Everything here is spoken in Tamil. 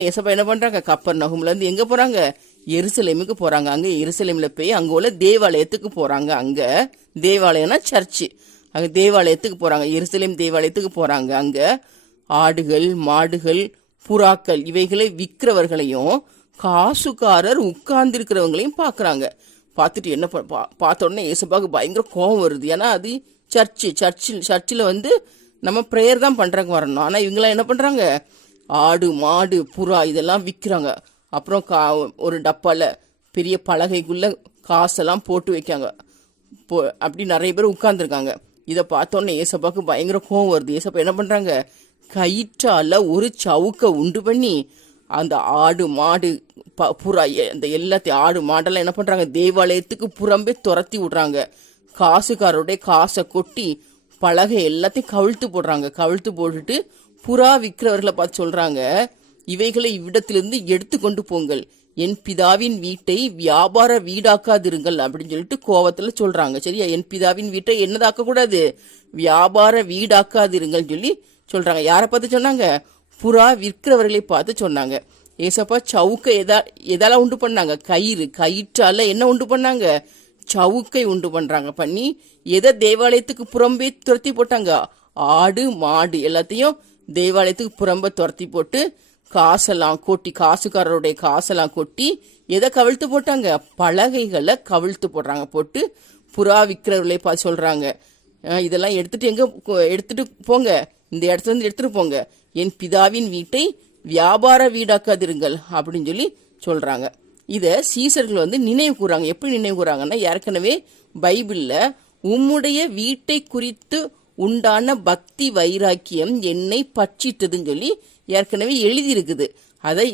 ஏசப்பா என்ன பண்றாங்க? கப்பர் நகும்ல இருந்து எங்க போறாங்க? எருசலேமுக்கு போறாங்க. அங்க எருசலேம்ல போய் அங்க உள்ள தேவாலயத்துக்கு போறாங்க. அங்க தேவாலயம்னா சர்ச்சு அங்க தேவாலயத்துக்கு போறாங்க. எருசலேம் தேவாலயத்துக்கு போறாங்க. அங்க ஆடுகள் மாடுகள் புறாக்கள் இவைகளை விற்கிறவர்களையும் காசுக்காரர் உட்கார்ந்து இருக்கிறவங்களையும் பாக்குறாங்க பார்த்துட்டு என்ன பா- பார்த்த உடனே ஏசப்பாவுக்கு பயங்கர கோபம் வருது. ஏன்னா அது சர்ச்சு சர்ச்சில் சர்ச்சில் வந்து நம்ம ப்ரேயர் தான் பண்ணுறாங்க வரணும். ஆனால் இவங்களாம் என்ன பண்ணுறாங்க ஆடு மாடு புறா இதெல்லாம் விற்கிறாங்க அப்புறம் கா ஒரு டப்பாவில் பெரிய பலகைக்குள்ளே காசெல்லாம் போட்டு வைக்காங்க. போ அப்படி நிறைய பேர் உட்காந்துருக்காங்க இதை பார்த்தோன்னே ஏசப்பாவுக்கு பயங்கர கோவம் வருது. ஏசப்பா என்ன பண்ணுறாங்க கயிற்றால ஒரு சவுக்கை உண்டு பண்ணி அந்த ஆடு மாடு ப- புறா எ- அந்த எல்லாத்தையும் ஆடு மாடெல்லாம் என்ன பண்ணுறாங்க தேவாலயத்துக்கு புறம்பே துரத்தி விடுறாங்க. காசுக்காரருடைய காசை கொட்டி பலகை எல்லாத்தையும் கவிழ்த்து போடுறாங்க. கவிழ்த்து போட்டுட்டு புறா விற்கிறவர்களை பார்த்து சொல்றாங்க இவைகளை இவ்விடத்திலிருந்து எடுத்து கொண்டு போங்கள். என் பிதாவின் வீட்டை வியாபார வீடாக்காதிருங்கள் அப்படின்னு சொல்லிட்டு கோவத்துல சொல்றாங்க. சரியா? என் பிதாவின் வீட்டை என்னதாக்க கூடாது வியாபார வீடாக்காதிருங்கள் சொல்லி சொல்றாங்க. யாரை பார்த்து சொன்னாங்க? புறா விற்கிறவர்களை பார்த்து சொன்னாங்க. ஏசப்பா சவுக்க எதா எதால உண்டு பண்ணாங்க? கயிறு. கயிற்றால என்ன உண்டு பண்ணாங்க? சவுக்கை உண்டு பண்றாங்க பண்ணி எதை தேவாலயத்துக்கு புறம்பே துரத்தி போட்டாங்க? ஆடு மாடு எல்லாத்தையும் தேவாலயத்துக்கு புறம்ப துரத்தி போட்டு காசெல்லாம் கொட்டி காசுக்காரருடைய காசெல்லாம் கொட்டி எதை கவிழ்த்து போட்டாங்க? பலகைகளை கவிழ்த்து போடுறாங்க போட்டு புறா விற்கிறவர்களை பார்த்து சொல்றாங்க. இதெல்லாம் எடுத்துட்டு எங்க எடுத்துட்டு போங்க. இந்த இடத்துல இருந்து எடுத்துட்டு போங்க. என் பிதாவின் வீட்டை வியாபார வீடாக்காதிருங்கள் அப்படின்னு சொல்லி சொல்றாங்க. இத சீசர்கள் வந்து நினைவு கூறாங்க. எப்படி நினைவு கூறாங்கன்னா ஏற்கனவே பைபிள்ல உம்முடைய வீட்டை குறித்து உண்டான பக்தி வைராக்கியம் என்னை பட்சித்ததுன்னு சொல்லி ஏற்கனவே எழுதியிருக்குது. அதை